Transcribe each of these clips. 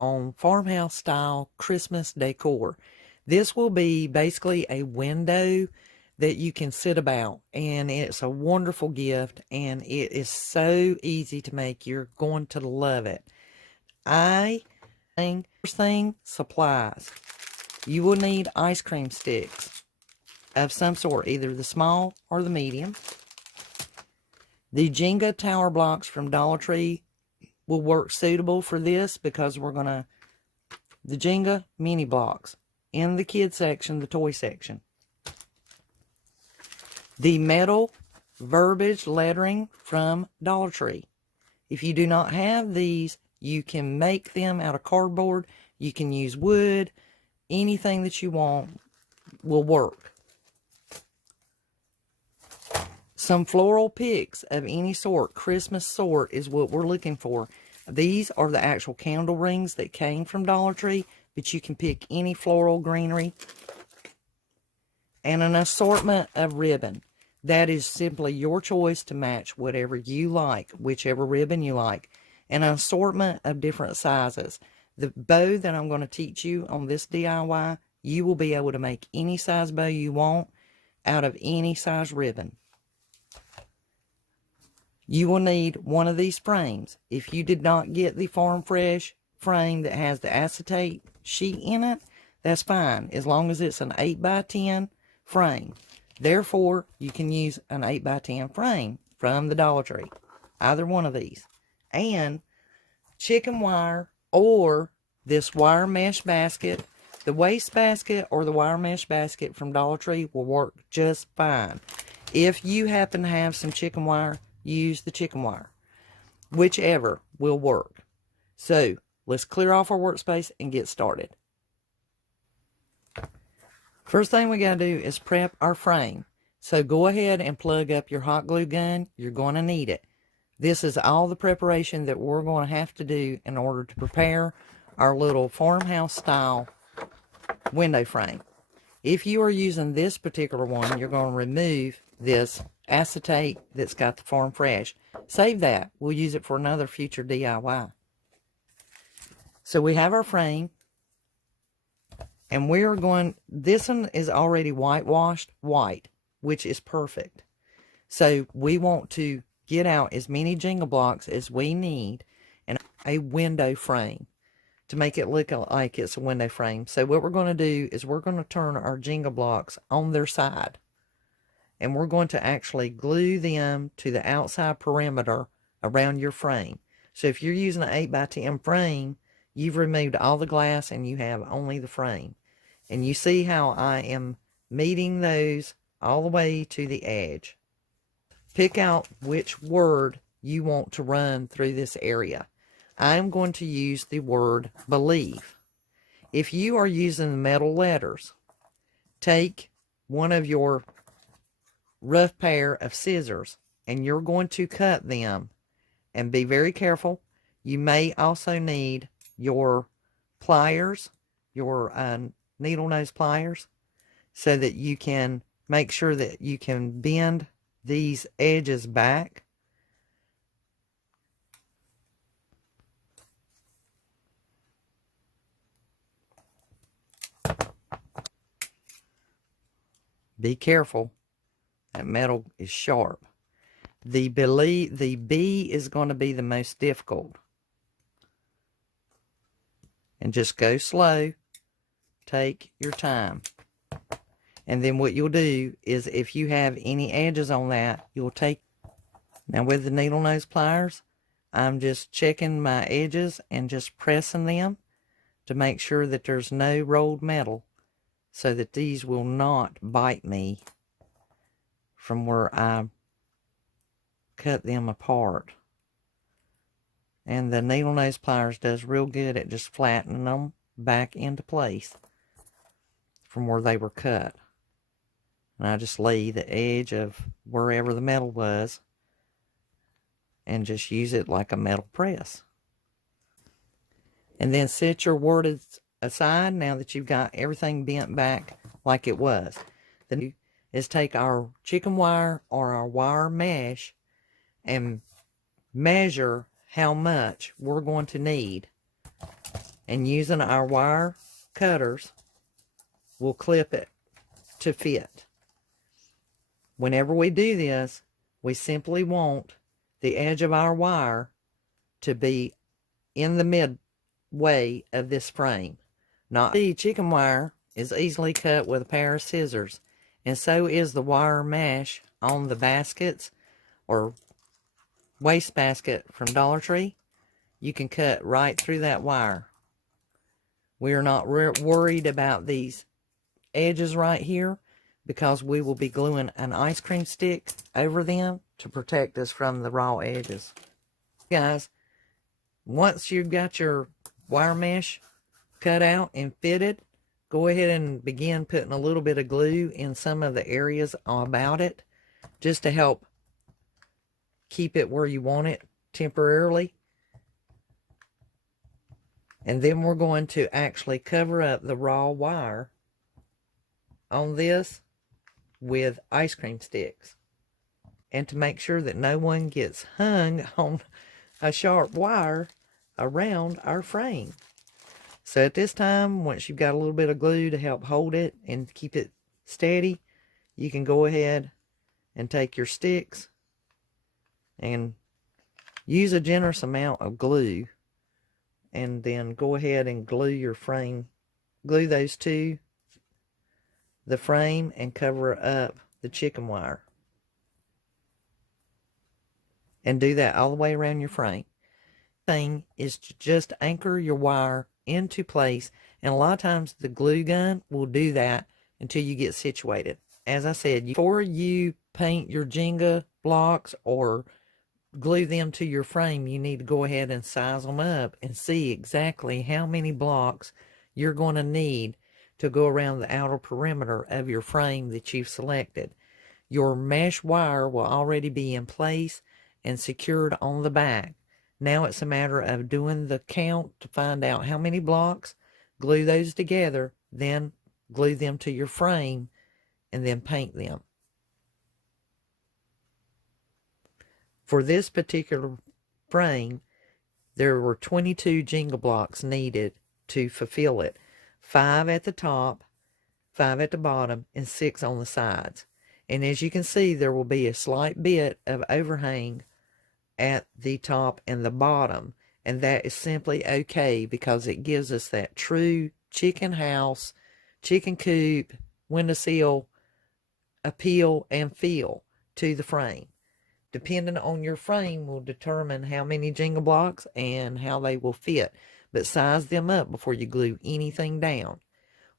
on farmhouse style Christmas decor. This will be basically a window that you can sit about, and it's a wonderful gift, and it is so easy to make. You're going to love it. First thing, supplies. You will need ice cream sticks of some sort, either the small or the medium. The Jenga tower blocks from Dollar Tree will work suitable for this because the Jenga mini blocks in the kid section, the toy section. The metal verbiage lettering from Dollar Tree. If you do not have these, you can make them out of cardboard. You can use wood. Anything that you want will work. Some floral picks of any sort, Christmas sort, is what we're looking for. These are the actual candle rings that came from Dollar Tree, but you can pick any floral greenery. And an assortment of ribbon. That is simply your choice to match whatever you like, whichever ribbon you like. And an assortment of different sizes. The bow that I'm going to teach you on this DIY, you will be able to make any size bow you want out of any size ribbon. You will need one of these frames. If you did not get the Farm Fresh frame that has the acetate sheet in it, that's fine, as long as it's an 8x10 frame. Therefore, you can use an 8x10 frame from the Dollar Tree. Either one of these. And chicken wire or this wire mesh basket. The waste basket or the wire mesh basket from Dollar Tree will work just fine. If you happen to have some chicken wire, use the chicken wire. Whichever will work. So, let's clear off our workspace and get started. First thing we got to do is prep our frame. So go ahead and plug up your hot glue gun. You're going to need it. This is all the preparation that we're going to have to do in order to prepare our little farmhouse style window frame. If you are using this particular one, you're going to remove this acetate that's got the Farm Fresh. Save that. We'll use it for another future DIY. So we have our frame. And we're going, this one is already whitewashed white, which is perfect. So we want to get out as many Jenga blocks as we need and a window frame to make it look like it's a window frame. So what we're going to do is we're going to turn our Jenga blocks on their side. And we're going to actually glue them to the outside perimeter around your frame. So if you're using an 8x10 frame, you've removed all the glass and you have only the frame. And you see how I am meeting those all the way to the edge. Pick out which word you want to run through this area. I'm going to use the word believe. If you are using the metal letters, take one of your rough pair of scissors and you're going to cut them. And be very careful. You may also need your pliers, your needle nose pliers, so that you can make sure that you can bend these edges back. Be careful. That metal is sharp. The B is going to be the most difficult. And just go slow. Take your time. And then what you'll do is if you have any edges on that, you'll take. Now with the needle nose pliers, I'm just checking my edges and just pressing them to make sure that there's no rolled metal so that these will not bite me from where I cut them apart. And the needle nose pliers does real good at just flattening them back into place from where they were cut. And I just lay the edge of wherever the metal was and just use it like a metal press. And then set your word aside now that you've got everything bent back like it was. Then is take our chicken wire or our wire mesh and measure how much we're going to need And using our wire cutters, we'll clip it to fit. Whenever we do this, we simply want the edge of our wire to be in the midway of this frame. Not the chicken wire is easily cut with a pair of scissors, and so is the wire mesh on the baskets or waste basket from Dollar Tree. You can cut right through that wire. We are not worried about these edges right here because we will be gluing an ice cream stick over them to protect us from the raw edges. Guys, once you've got your wire mesh cut out and fitted, go ahead and begin putting a little bit of glue in some of the areas about it, just to help keep it where you want it temporarily. And then we're going to actually cover up the raw wire on this with ice cream sticks. And to make sure that no one gets hung on a sharp wire around our frame. So at this time, once you've got a little bit of glue to help hold it and keep it steady, you can go ahead and take your sticks and use a generous amount of glue, and then go ahead and glue your frame, glue those to the frame and cover up the chicken wire. And do that all the way around your frame. Thing is to just anchor your wire into place, and a lot of times the glue gun will do that until you get situated. As I said, before you paint your Jenga blocks or glue them to your frame, you need to go ahead and size them up and see exactly how many blocks you're going to need to go around the outer perimeter of your frame that you've selected. Your mesh wire will already be in place and secured on the back. Now it's a matter of doing the count to find out how many blocks, glue those together, then glue them to your frame, and then paint them. For this particular frame, there were 22 Jenga blocks needed to fulfill it. 5 at the top, 5 at the bottom, and 6 on the sides. And as you can see, there will be a slight bit of overhang at the top and the bottom, and that is simply okay because it gives us that true chicken house, chicken coop, windowsill appeal and feel to the frame. Depending on your frame will determine how many Jenga blocks and how they will fit, but size them up before you glue anything down.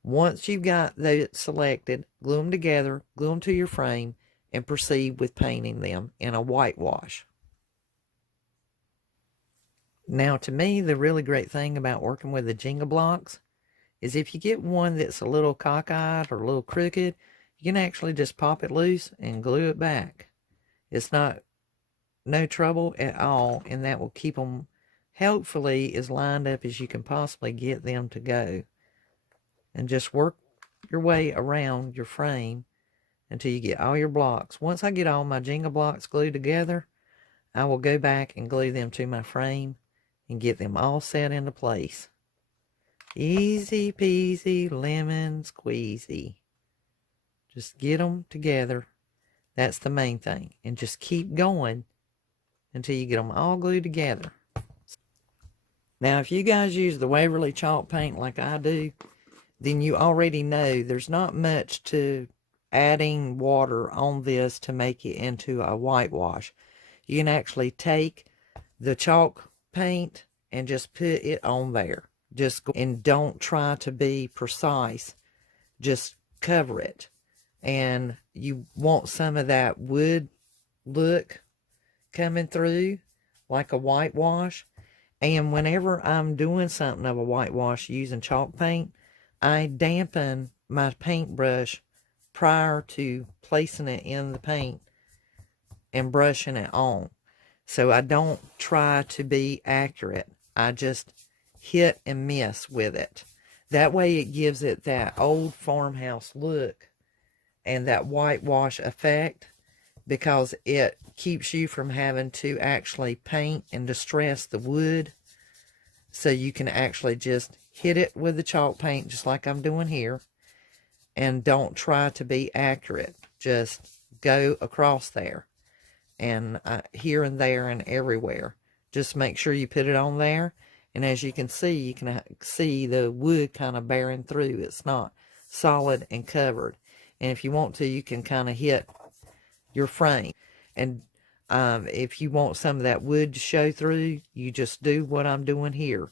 Once you've got those selected, glue them together, glue them to your frame, and proceed with painting them in a whitewash. Now, to me, the really great thing about working with the Jenga blocks is if you get one that's a little cockeyed or a little crooked, you can actually just pop it loose and glue it back. It's no trouble at all, and that will keep them, hopefully, as lined up as you can possibly get them to go. And just work your way around your frame until you get all your blocks. Once I get all my Jenga blocks glued together, I will go back and glue them to my frame and get them all set into place. Easy peasy lemon squeezy. Just get them together. That's the main thing. And just keep going until you get them all glued together. Now, if you guys use the Waverly chalk paint like I do, then you already know there's not much to adding water on this to make it into a whitewash. You can actually take the chalk paint and just put it on there. Just go, and don't try to be precise. Just cover it. And you want some of that wood look coming through like a whitewash. And whenever I'm doing something of a whitewash using chalk paint, I dampen my paintbrush prior to placing it in the paint and brushing it on. So I don't try to be accurate. I just hit and miss with it. That way it gives it that old farmhouse look and that whitewash effect, because it keeps you from having to actually paint and distress the wood. So you can actually just hit it with the chalk paint just like I'm doing here. And don't try to be accurate. Just go across there. And here and there and everywhere. Just make sure you put it on there. And as you can see the wood kind of bearing through. It's not solid and covered. And if you want to, you can kind of hit your frame. And if you want some of that wood to show through, you just do what I'm doing here.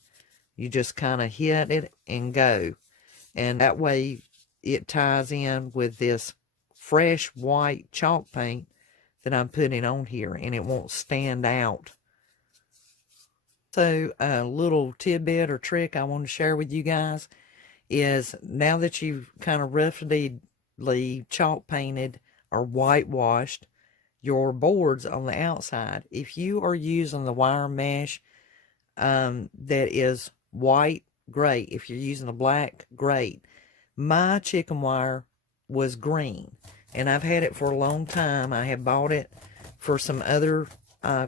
You just kind of hit it and go. And that way it ties in with this fresh white chalk paint that I'm putting on here, and it won't stand out. So a little tidbit or trick I want to share with you guys is, now that you've kind of roughly chalk painted or whitewashed your boards on the outside, if you are using the wire mesh that is white, great. If you're using a black, great. My chicken wire was green, and I've had it for a long time. I have bought it for some other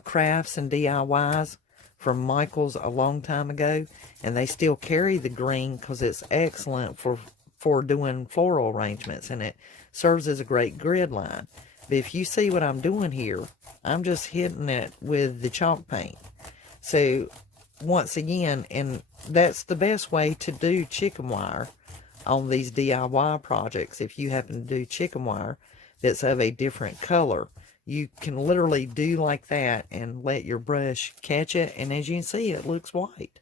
crafts and DIYs from Michael's a long time ago, and they still carry the green because it's excellent for doing floral arrangements, and it serves as a great grid line. But if you see what I'm doing here, I'm just hitting it with the chalk paint. So once again, and that's the best way to do chicken wire on these DIY projects. If you happen to do chicken wire that's of a different color, you can literally do like that and let your brush catch it, and as you can see, it looks white.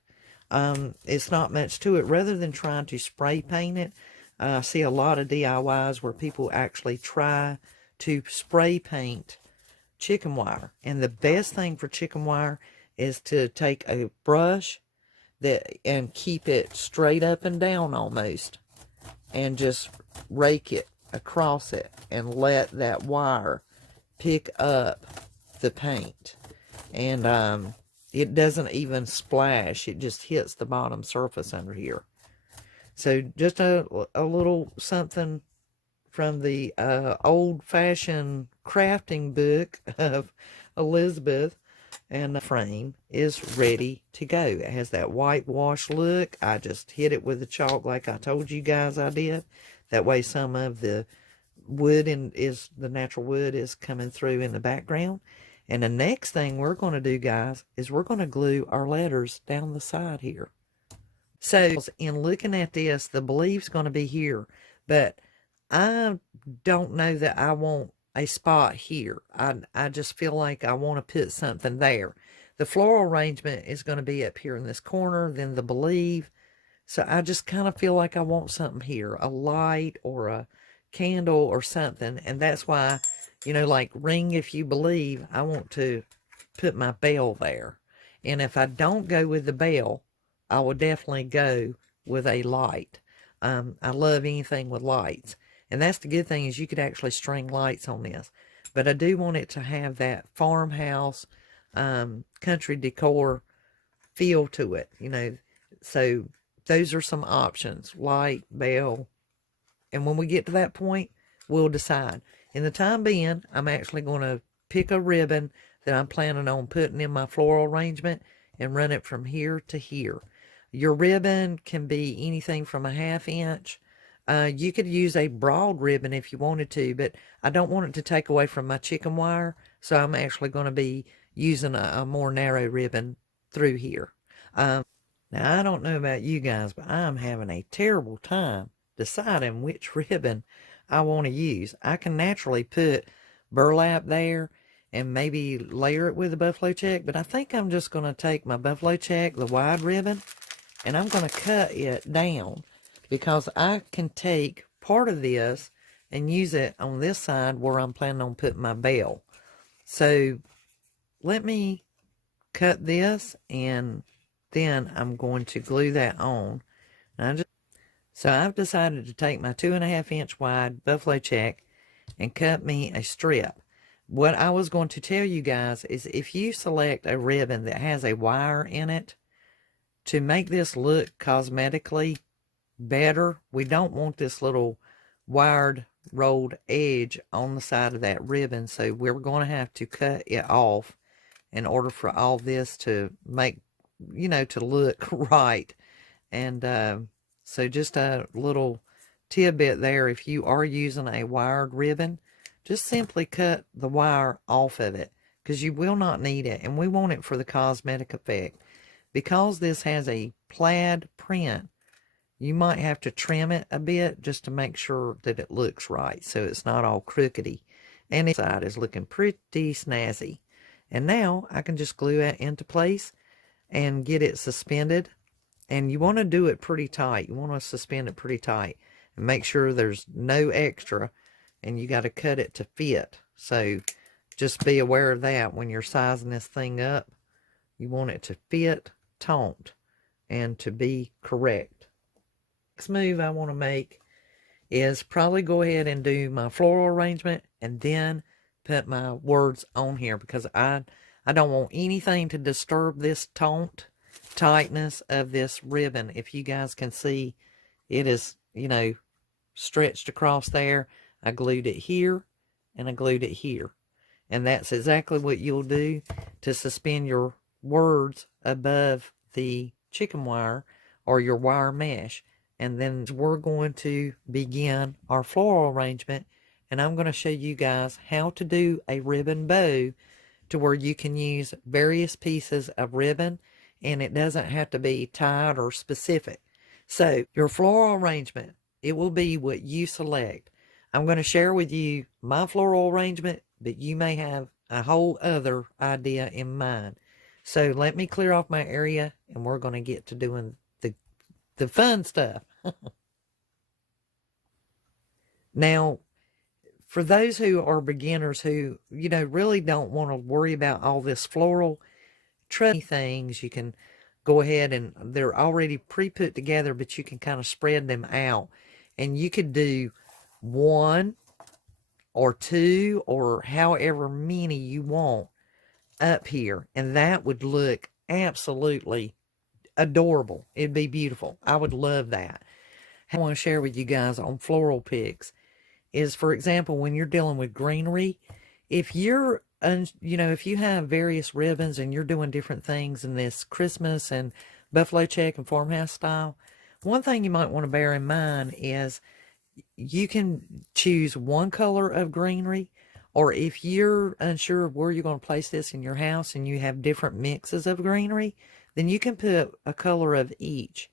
It's not much to it. Rather than trying to spray paint it, I see a lot of DIYs where people actually try to spray paint chicken wire, and the best thing for chicken wire is to take a brush and keep it straight up and down almost, and just rake it across it and let that wire pick up the paint. And it doesn't even splash, it just hits the bottom surface under here. So just a little something from the old-fashioned crafting book of Elizabeth, and the frame is ready to go. It has that whitewash look. I just hit it with the chalk like I told you guys I did. That way some of the wood the natural wood is coming through in the background. And the next thing we're going to do, guys, is we're going to glue our letters down the side here. So in looking at this, the believe's going to be here, but I don't know that I want a spot here. I just feel like I want to put something there. The floral arrangement is going to be up here in this corner, then the believe. So I just kind of feel like I want something here, a light or a candle or something. And that's why, you know, like ring if you believe, I want to put my bell there. And if I don't go with the bell, I will definitely go with a light. I love anything with lights. And that's the good thing, is you could actually string lights on this. But I do want it to have that farmhouse, country decor feel to it, you know. So those are some options, light, bell. And when we get to that point, we'll decide. In the time being, I'm actually going to pick a ribbon that I'm planning on putting in my floral arrangement and run it from here to here. Your ribbon can be anything from a 1/2 inch. You could use a broad ribbon if you wanted to, but I don't want it to take away from my chicken wire, so I'm actually going to be using a more narrow ribbon through here. Now, I don't know about you guys, but I'm having a terrible time deciding which ribbon I want to use. I can naturally put burlap there and maybe layer it with a buffalo check, but I think I'm just going to take my buffalo check, the wide ribbon, and I'm going to cut it down, because I can take part of this and use it on this side where I'm planning on putting my bell. So let me cut this, and then I'm going to glue that on. So I've decided to take my 2.5 inch wide buffalo check and cut me a strip. What I was going to tell you guys is, if you select a ribbon that has a wire in it, to make this look cosmetically better, we don't want this little wired rolled edge on the side of that ribbon, so we're going to have to cut it off in order for all this to make you know, to look right. And so just a little tidbit there, if you are using a wired ribbon, just simply cut the wire off of it, because you will not need it, and we want it for the cosmetic effect. Because this has a plaid print, you might have to trim it a bit just to make sure that it looks right, so it's not all crookedy. And this side is looking pretty snazzy. And now I can just glue it into place and get it suspended. And you want to do it pretty tight. You want to suspend it pretty tight and make sure there's no extra, and you got to cut it to fit. So just be aware of that when you're sizing this thing up. You want it to fit taut and to be correct. Next move I want to make is probably go ahead and do my floral arrangement and then put my words on here, because I don't want anything to disturb this tightness of this ribbon. If you guys can see, it is, you know, stretched across there. I glued it here and I glued it here. And that's exactly what you'll do to suspend your words above the chicken wire or your wire mesh. And then we're going to begin our floral arrangement, and I'm going to show you guys how to do a ribbon bow to where you can use various pieces of ribbon, and it doesn't have to be tied or specific. So your floral arrangement, it will be what you select. I'm going to share with you my floral arrangement, but you may have a whole other idea in mind. So let me clear off my area, and we're going to get to doing the fun stuff. Now, for those who are beginners who, you know, really don't want to worry about all this floral things, you can go ahead and they're already pre-put together, but you can kind of spread them out. And you could do 1 or 2 or however many you want up here. And that would look absolutely adorable. It'd be beautiful. I would love that. I want to share with you guys on floral picks is, for example, when you're dealing with greenery, if you're, you know, if you have various ribbons and you're doing different things in this Christmas and buffalo check and farmhouse style, one thing you might want to bear in mind is you can choose one color of greenery, or if you're unsure of where you're going to place this in your house and you have different mixes of greenery, then you can put a color of each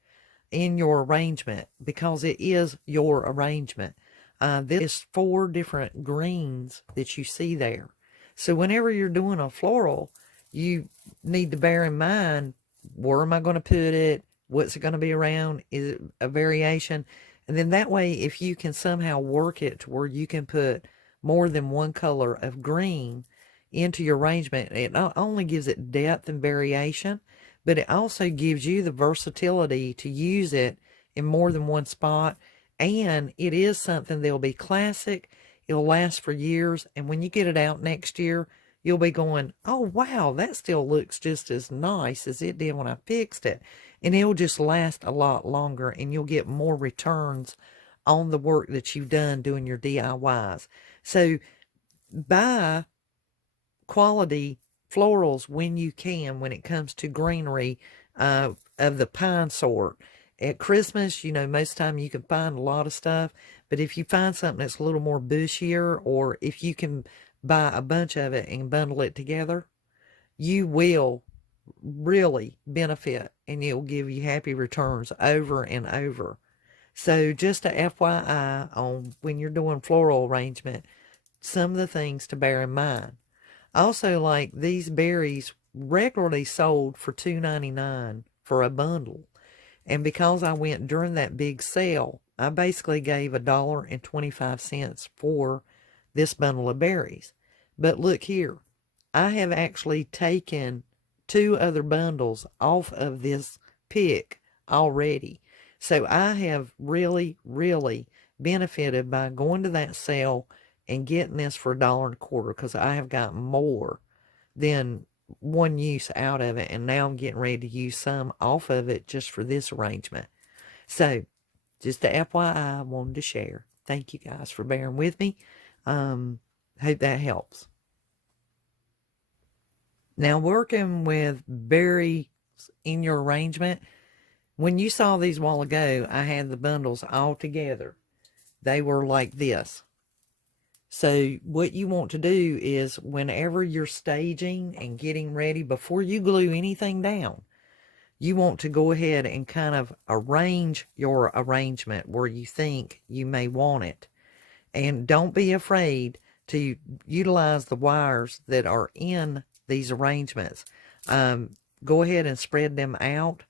in your arrangement, because it is your arrangement. This is 4 different greens that you see there. So whenever you're doing a floral, you need to bear in mind, where am I going to put it? What's it going to be around? Is it a variation? And then that way, if you can somehow work it to where you can put more than one color of green into your arrangement, it not only gives it depth and variation, but it also gives you the versatility to use it in more than one spot. And it is something that'll be classic. It'll last for years. And when you get it out next year, you'll be going, oh, wow, that still looks just as nice as it did when I fixed it. And it'll just last a lot longer, and you'll get more returns on the work that you've done doing your DIYs. So buy quality florals when you can, when it comes to greenery of the pine sort. At Christmas, you know, most of the time you can find a lot of stuff, but if you find something that's a little more bushier, or if you can buy a bunch of it and bundle it together, you will really benefit, and it will give you happy returns over and over. So just a FYI on when you're doing floral arrangement, some of the things to bear in mind. Also, like these berries regularly sold for $2.99 for a bundle. And because I went during that big sale, I basically gave $1.25 for this bundle of berries. But look here, I have actually taken 2 other bundles off of this pick already. So I have really, really benefited by going to that sale and getting this for $1.25, because I have got more than one use out of it, and now I'm getting ready to use some off of it just for this arrangement. So just a FYI, I wanted to share. Thank you guys for bearing with me. Hope that helps. Now, working with very in your arrangement. When you saw these a while ago, I had the bundles all together. They were like this. So what you want to do is whenever you're staging and getting ready, before you glue anything down, you want to go ahead and kind of arrange your arrangement where you think you may want it. And don't be afraid to utilize the wires that are in these arrangements. Go ahead and spread them out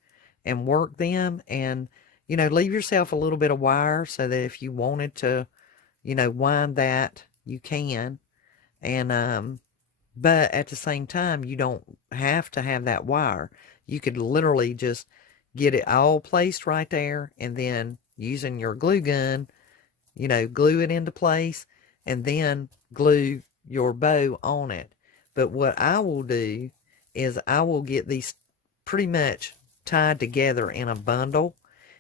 and work them, and, you know, leave yourself a little bit of wire so that if you wanted to, you know, wind that, you can. And but at the same time, you don't have to have that wire. You could literally just get it all placed right there, and then using your glue gun, you know, glue it into place, and then glue your bow on it. But what I will do is I will get these pretty much tied together in a bundle,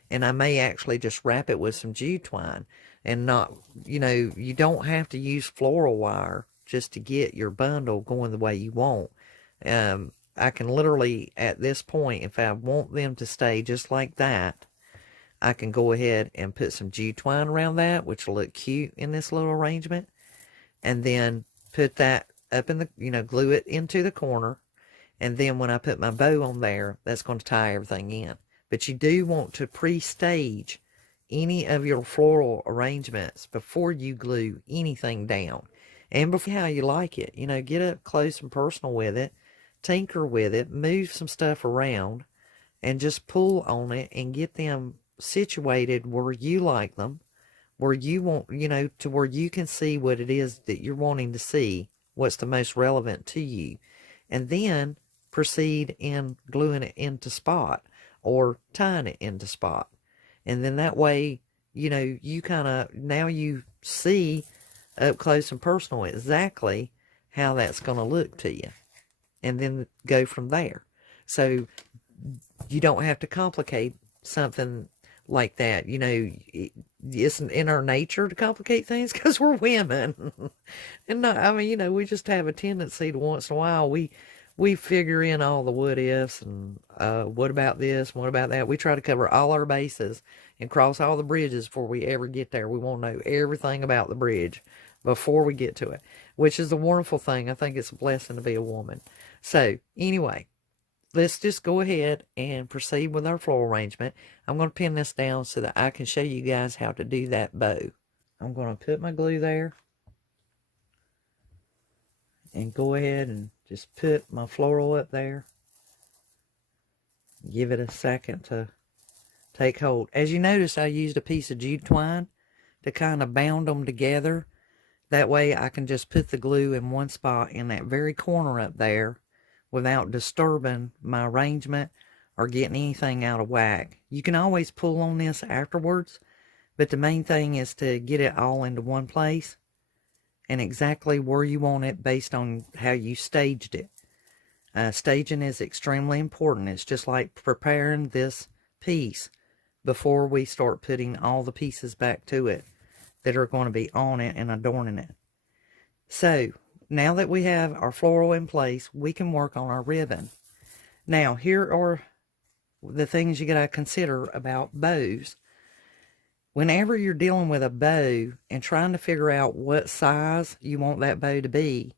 and I may actually just wrap it with some jute twine. And not, you know, you don't have to use floral wire just to get your bundle going the way you want. I can literally, at this point, if I want them to stay just like that, I can go ahead and put some jute twine around that, which will look cute in this little arrangement. And then put that up in the, you know, glue it into the corner. And then when I put my bow on there, that's going to tie everything in. But you do want to pre-stage any of your floral arrangements before you glue anything down. And before how you like it. You know, get up close and personal with it. Tinker with it. Move some stuff around. And just pull on it and get them situated where you like them. Where you want, you know, to where you can see what it is that you're wanting to see. What's the most relevant to you. And then proceed in gluing it into spot. Or tying it into spot. And then that way, you know, you kind of, now you see up close and personal exactly how that's going to look to you. And then go from there. So you don't have to complicate something like that. You know, it's in our nature to complicate things because we're women. And not, I mean, you know, we just have a tendency to once in a while, we figure in all the what ifs and what about this, what about that. We try to cover all our bases and cross all the bridges before we ever get there. We want to know everything about the bridge before we get to it, which is a wonderful thing. I think it's a blessing to be a woman. So anyway, let's just go ahead and proceed with our floral arrangement. I'm going to pin this down so that I can show you guys how to do that bow. I'm going to put my glue there and go ahead and just put my floral up there. Give it a second to take hold. As you notice, I used a piece of jute twine to kind of bound them together. That way I can just put the glue in one spot in that very corner up there without disturbing my arrangement or getting anything out of whack. You can always pull on this afterwards, but the main thing is to get it all into one place and exactly where you want it based on how you staged it. Staging is extremely important. It's just like preparing this piece before we start putting all the pieces back to it that are going to be on it and adorning it. So, now that we have our floral in place, we can work on our ribbon. Now, here are the things you got to consider about bows. Whenever you're dealing with a bow and trying to figure out what size you want that bow to be,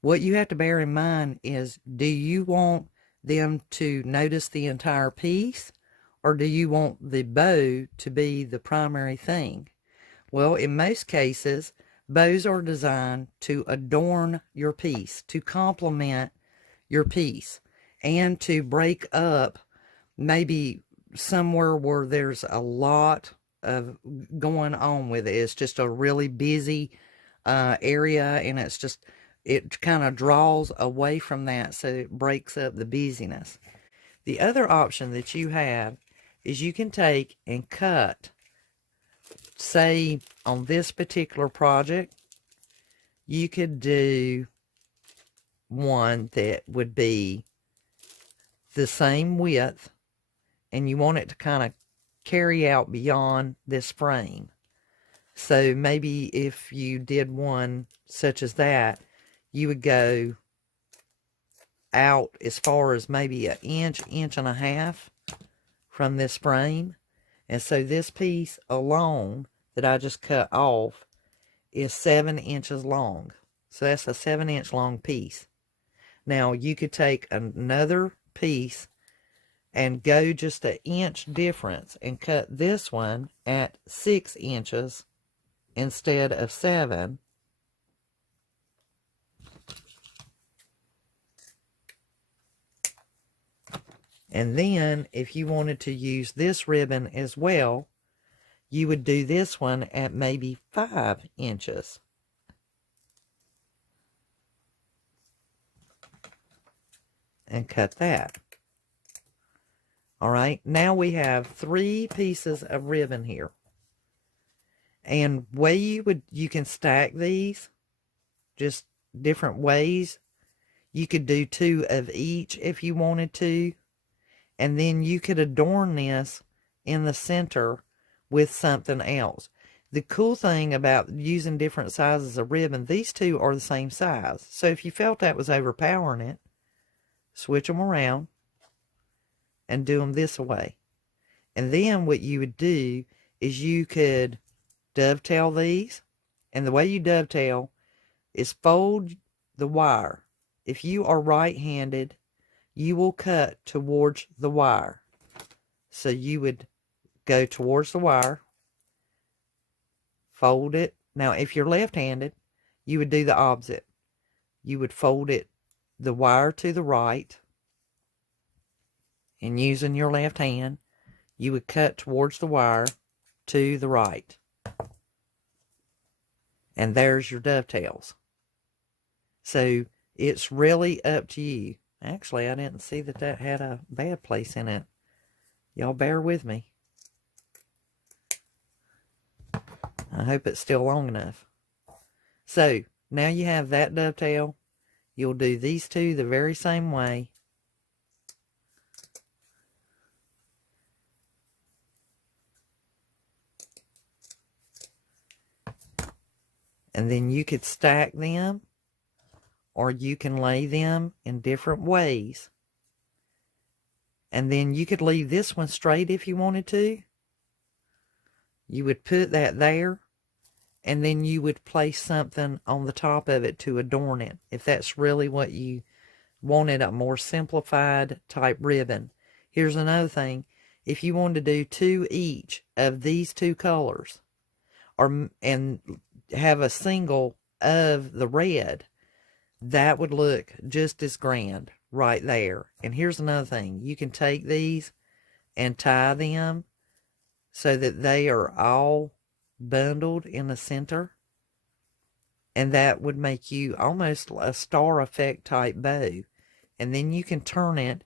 what you have to bear in mind is, do you want them to notice the entire piece, or do you want the bow to be the primary thing? Well, in most cases, bows are designed to adorn your piece, to complement your piece, and to break up maybe somewhere where there's a lot of going on with it. It's just a really busy area, and it's just, it kind of draws away from that, so it breaks up the busyness. The other option that you have is you can take and cut, say on this particular project, you could do one that would be the same width, and you want it to kind of carry out beyond this frame. So maybe if you did one such as that, you would go out as far as maybe an inch, inch and a half from this frame. And so this piece alone that I just cut off is 7 inches long. So that's a 7-inch long piece. Now you could take another piece and go just an inch difference and cut this one at 6 inches instead of 7. And then if you wanted to use this ribbon as well, you would do this one at maybe 5 inches. And cut that. All right, now we have 3 pieces of ribbon here. And way you can stack these, just different ways. You could do 2 of each if you wanted to. And then you could adorn this in the center with something else. The cool thing about using different sizes of ribbon, these 2 are the same size. So if you felt that was overpowering it, switch them around and do them this way. And then what you would do is you could dovetail these. And the way you dovetail is fold the wire. If you are right-handed, you will cut towards the wire. So you would go towards the wire, fold it. Now, if you're left-handed, you would do the opposite. You would fold it, the wire to the right, and using your left hand, you would cut towards the wire to the right. And there's your dovetails. So it's really up to you. Actually, I didn't see that that had a bad place in it. Y'all bear with me. I hope it's still long enough. So, now you have that dovetail. You'll do these 2 the very same way. And then you could stack them, or you can lay them in different ways. And then you could leave this one straight if you wanted to. You would put that there, and then you would place something on the top of it to adorn it, if that's really what you wanted, a more simplified type ribbon. Here's another thing. If you wanted to do 2 each of these 2 colors, and have a single of the red, that would look just as grand right there. And here's another thing. You can take these and tie them so that they are all bundled in the center. And that would make you almost a star effect type bow. And then you can turn it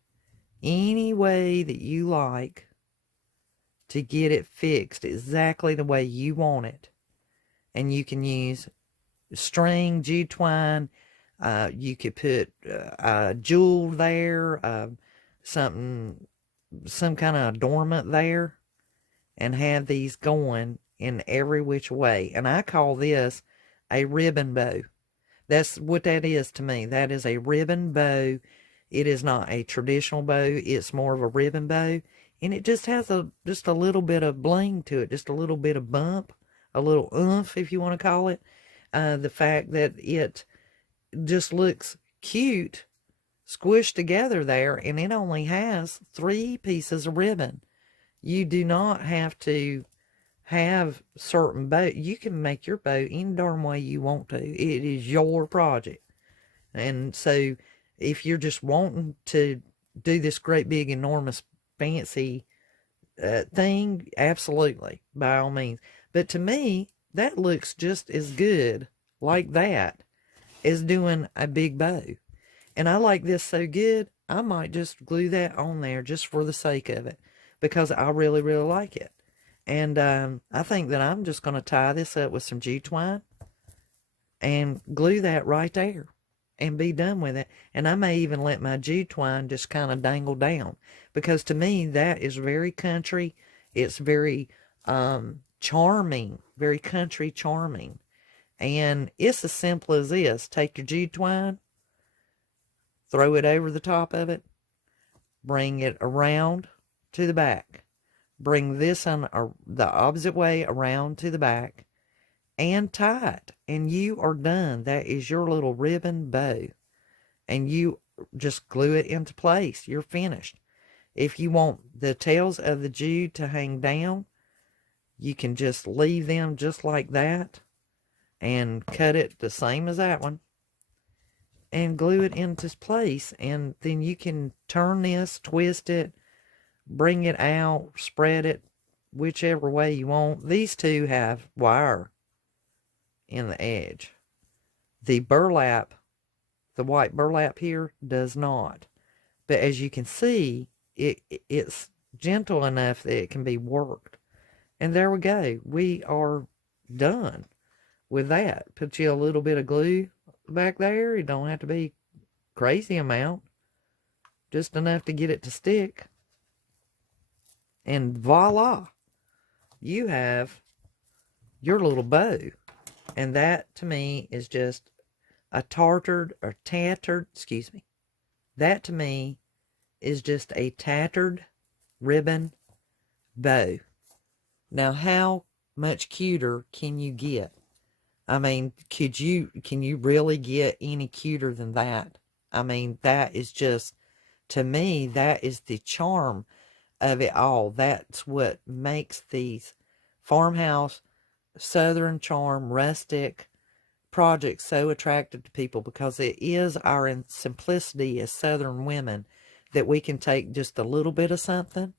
any way that you like to get it fixed exactly the way you want it. And you can use string, G-twine. You could put a jewel there, some kind of adornment there, and have these going in every which way. And I call this a ribbon bow. That's what that is to me. That is a ribbon bow. It is not a traditional bow. It's more of a ribbon bow. And it just has just a little bit of bling to it, just a little bit of bump, a little oomph, if you want to call it. The fact that it just looks cute squished together there, and it only has 3 pieces of ribbon. You do not have to have certain bow. You can make your bow any darn way you want to. It is your project. And so if you're just wanting to do this great big enormous fancy thing, absolutely, by all means. But to me, that looks just as good like that as doing a big bow. And I like this so good, I might just glue that on there just for the sake of it, because I really, really like it. And I think that I'm just going to tie this up with some G-twine and glue that right there and be done with it. And I may even let my G-twine just kind of dangle down, because to me that is very country. It's very charming, very country charming. And it's as simple as this. Take your G-twine, throw it over the top of it, bring it around to the back, bring this on the opposite way around to the back, and tie it, and you are done. That is your little ribbon bow, and you just glue it into place. You're finished. If you want the tails of the jute to hang down, you can just leave them just like that and cut it the same as that one and glue it into place, and then you can turn this, twist it, bring it out, spread it whichever way you want. These two have wire in the edge. The burlap, the white burlap here, does not. But as you can see, it's gentle enough that it can be worked. And there we go. We are done with that. Put you a little bit of glue back there. It don't have to be crazy amount. Just enough to get it to stick. And voila. You have your little bow. And that, to me, is just a tattered, that, to me, is just a tattered ribbon bow. Now, how much cuter can you get? I mean, can you really get any cuter than that? I mean, that is just, to me, that is the charm of it all. That's what makes these farmhouse, southern charm, rustic projects so attractive to people, because it is our simplicity as southern women that we can take just a little bit of something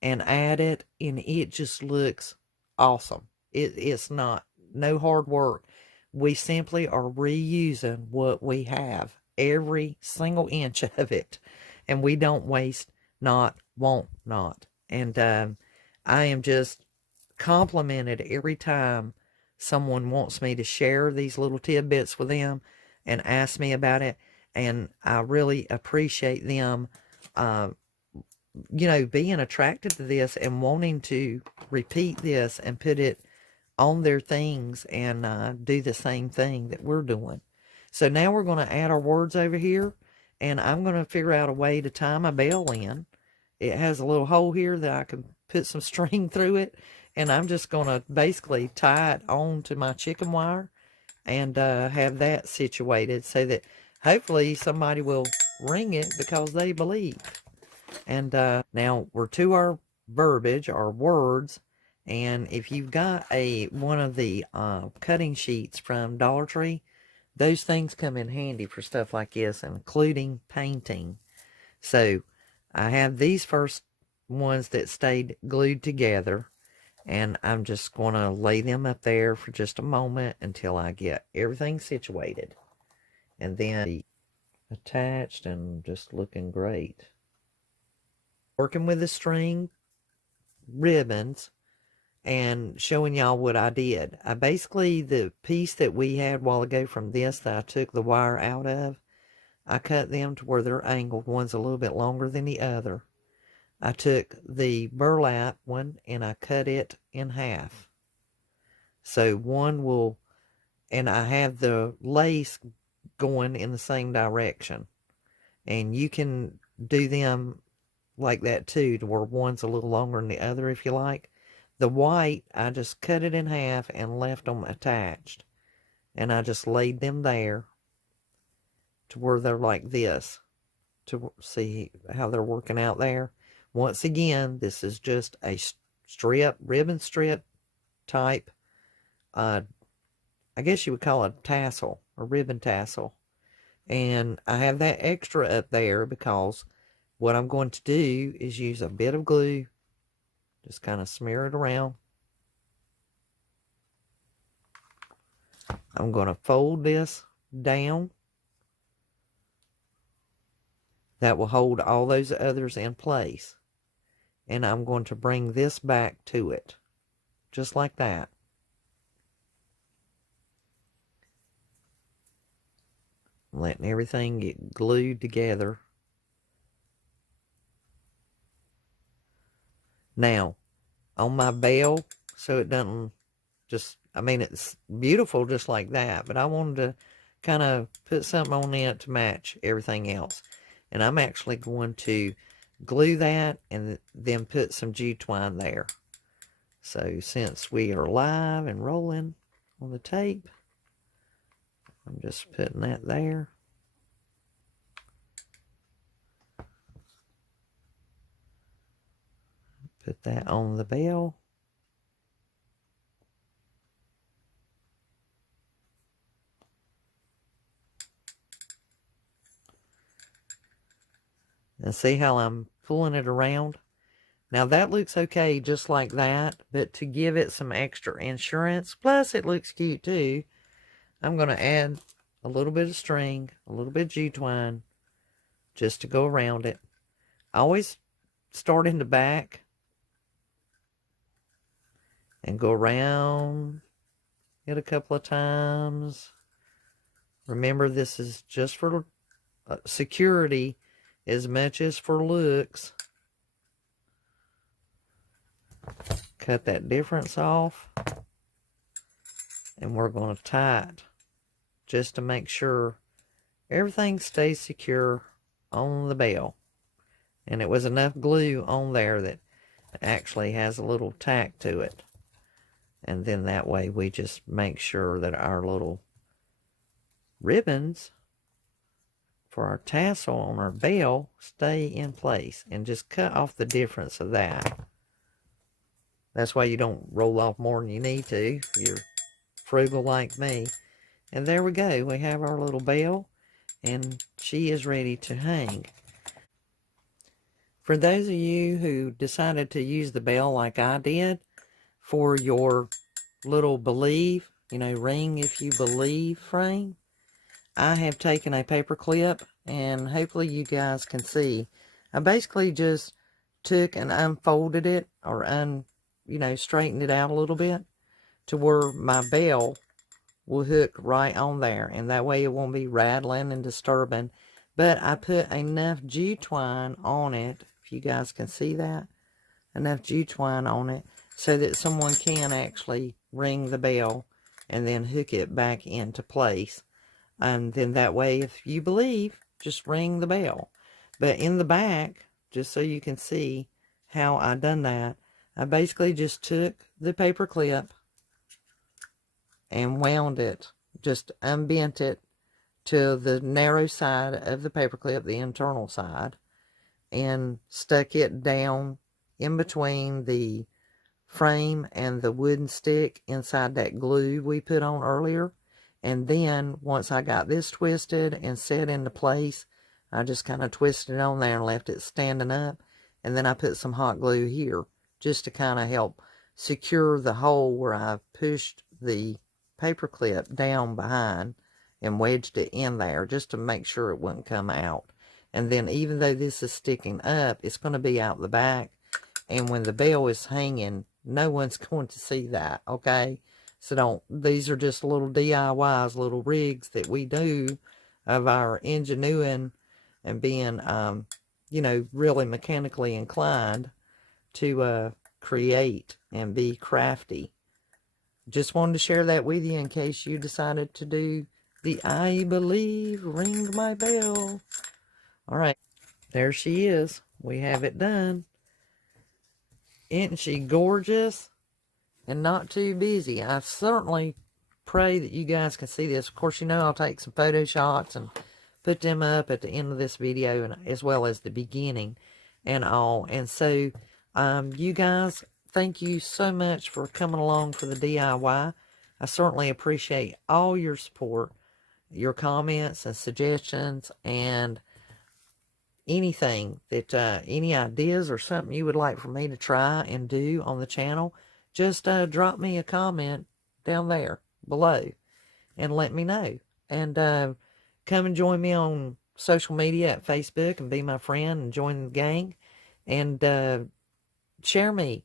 and add it, and it just looks awesome. It's no hard work. We simply are reusing what we have, every single inch of it, and we don't waste, not, won't not. And I am just complimented every time someone wants me to share these little tidbits with them and ask me about it, and I really appreciate them being attracted to this and wanting to repeat this and put it on their things and do the same thing that we're doing. So now we're going to add our words over here, and I'm going to figure out a way to tie my bell in. It has a little hole here that I can put some string through it, and I'm just going to basically tie it onto my chicken wire and have that situated so that hopefully somebody will ring it because they believe. And now we're to our verbiage, our words. And if you've got one of the cutting sheets from Dollar Tree, those things come in handy for stuff like this, including painting. So I have these first ones that stayed glued together, and I'm just going to lay them up there for just a moment until I get everything situated. And then attached and just looking great. Working with the string ribbons and showing y'all what I did. I basically, the piece that we had a while ago from this that I took the wire out of, I cut them to where they're angled. One's a little bit longer than the other. I took the burlap one and I cut it in half. So one will, and I have the lace going in the same direction. And you can do them like that too, to where one's a little longer than the other if you like. The white, I just cut it in half and left them attached. And I just laid them there to where they're like this, to see how they're working out there. Once again, this is just a strip, ribbon strip type, I guess you would call it a tassel, a ribbon tassel. And I have that extra up there because what I'm going to do is use a bit of glue, just kind of smear it around. I'm going to fold this down. That will hold all those others in place. And I'm going to bring this back to it, just like that. Letting everything get glued together. Now, on my bell, so it doesn't just, I mean, it's beautiful just like that, but I wanted to kind of put something on it to match everything else. And I'm actually going to glue that and then put some G-twine there. So since we are live and rolling on the tape, I'm just putting that there. Put that on the bell. And see how I'm pulling it around? Now that looks okay just like that, but to give it some extra insurance, plus it looks cute too, I'm going to add a little bit of string, a little bit of G-twine, just to go around it. I always start in the back and go around it a couple of times. Remember, this is just for security as much as for looks. Cut that difference off. And we're going to tie it just to make sure everything stays secure on the bell. And it was enough glue on there that it actually has a little tack to it. And then that way we just make sure that our little ribbons for our tassel on our bell stay in place. And just cut off the difference of that. That's why you don't roll off more than you need to if you're frugal like me. And there we go. We have our little bell. And she is ready to hang. For those of you who decided to use the bell like I did for your little believe, ring if you believe frame, I have taken a paper clip, and hopefully you guys can see. I basically just took and unfolded it, or straightened it out a little bit to where my bell will hook right on there, and that way it won't be rattling and disturbing. But I put enough G-twine on it, if you guys can see that, enough G-twine on it so that someone can actually ring the bell and then hook it back into place. And then that way, if you believe, just ring the bell. But in the back, just so you can see how I done that, I basically just took the paper clip and wound it, just unbent it to the narrow side of the paper clip, the internal side, and stuck it down in between the frame and the wooden stick inside that glue we put on earlier. And then once I got this twisted and set into place, I just kind of twisted it on there and left it standing up. And then I put some hot glue here just to kind of help secure the hole where I pushed the paper clip down behind and wedged it in there just to make sure it wouldn't come out. And then even though this is sticking up, it's going to be out the back. And when the bell is hanging, no one's going to see that, okay? So these are just little DIYs, little rigs that we do of our ingenuing and being, really mechanically inclined to create and be crafty. Just wanted to share that with you in case you decided to do the I believe ring my bell. All right, there she is. We have it done. Isn't she gorgeous and not too busy? I certainly pray that you guys can see this. Of course, I'll take some photo shots and put them up at the end of this video, and as well as the beginning and all. And so, you guys, thank you so much for coming along for the DIY. I certainly appreciate all your support, your comments and suggestions, and anything that, any ideas or something you would like for me to try and do on the channel, just drop me a comment down there below and let me know. And come and join me on social media at Facebook and be my friend and join the gang. And share me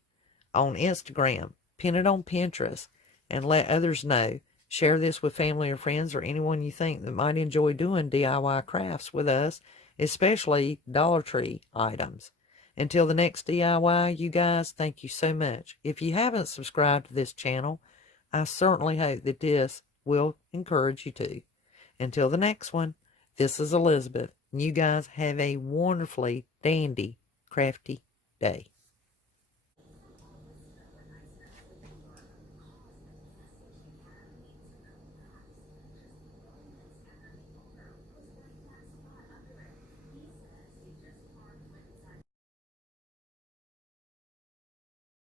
on Instagram, pin it on Pinterest, and let others know. Share this with family or friends or anyone you think that might enjoy doing DIY crafts with us, especially Dollar Tree items. Until the next DIY, you guys, thank you so much. If you haven't subscribed to this channel, I certainly hope that this will encourage you to. Until the next one, this is Elizabeth. And you guys have a wonderfully dandy, crafty day.